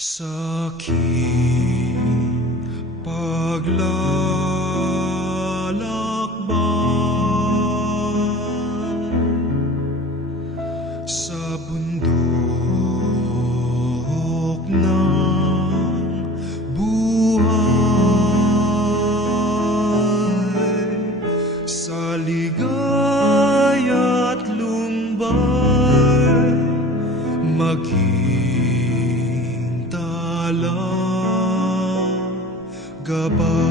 Sa aking paglalakbay sa bundok ng buhay, sa ligaya't lumbay, maging gabay.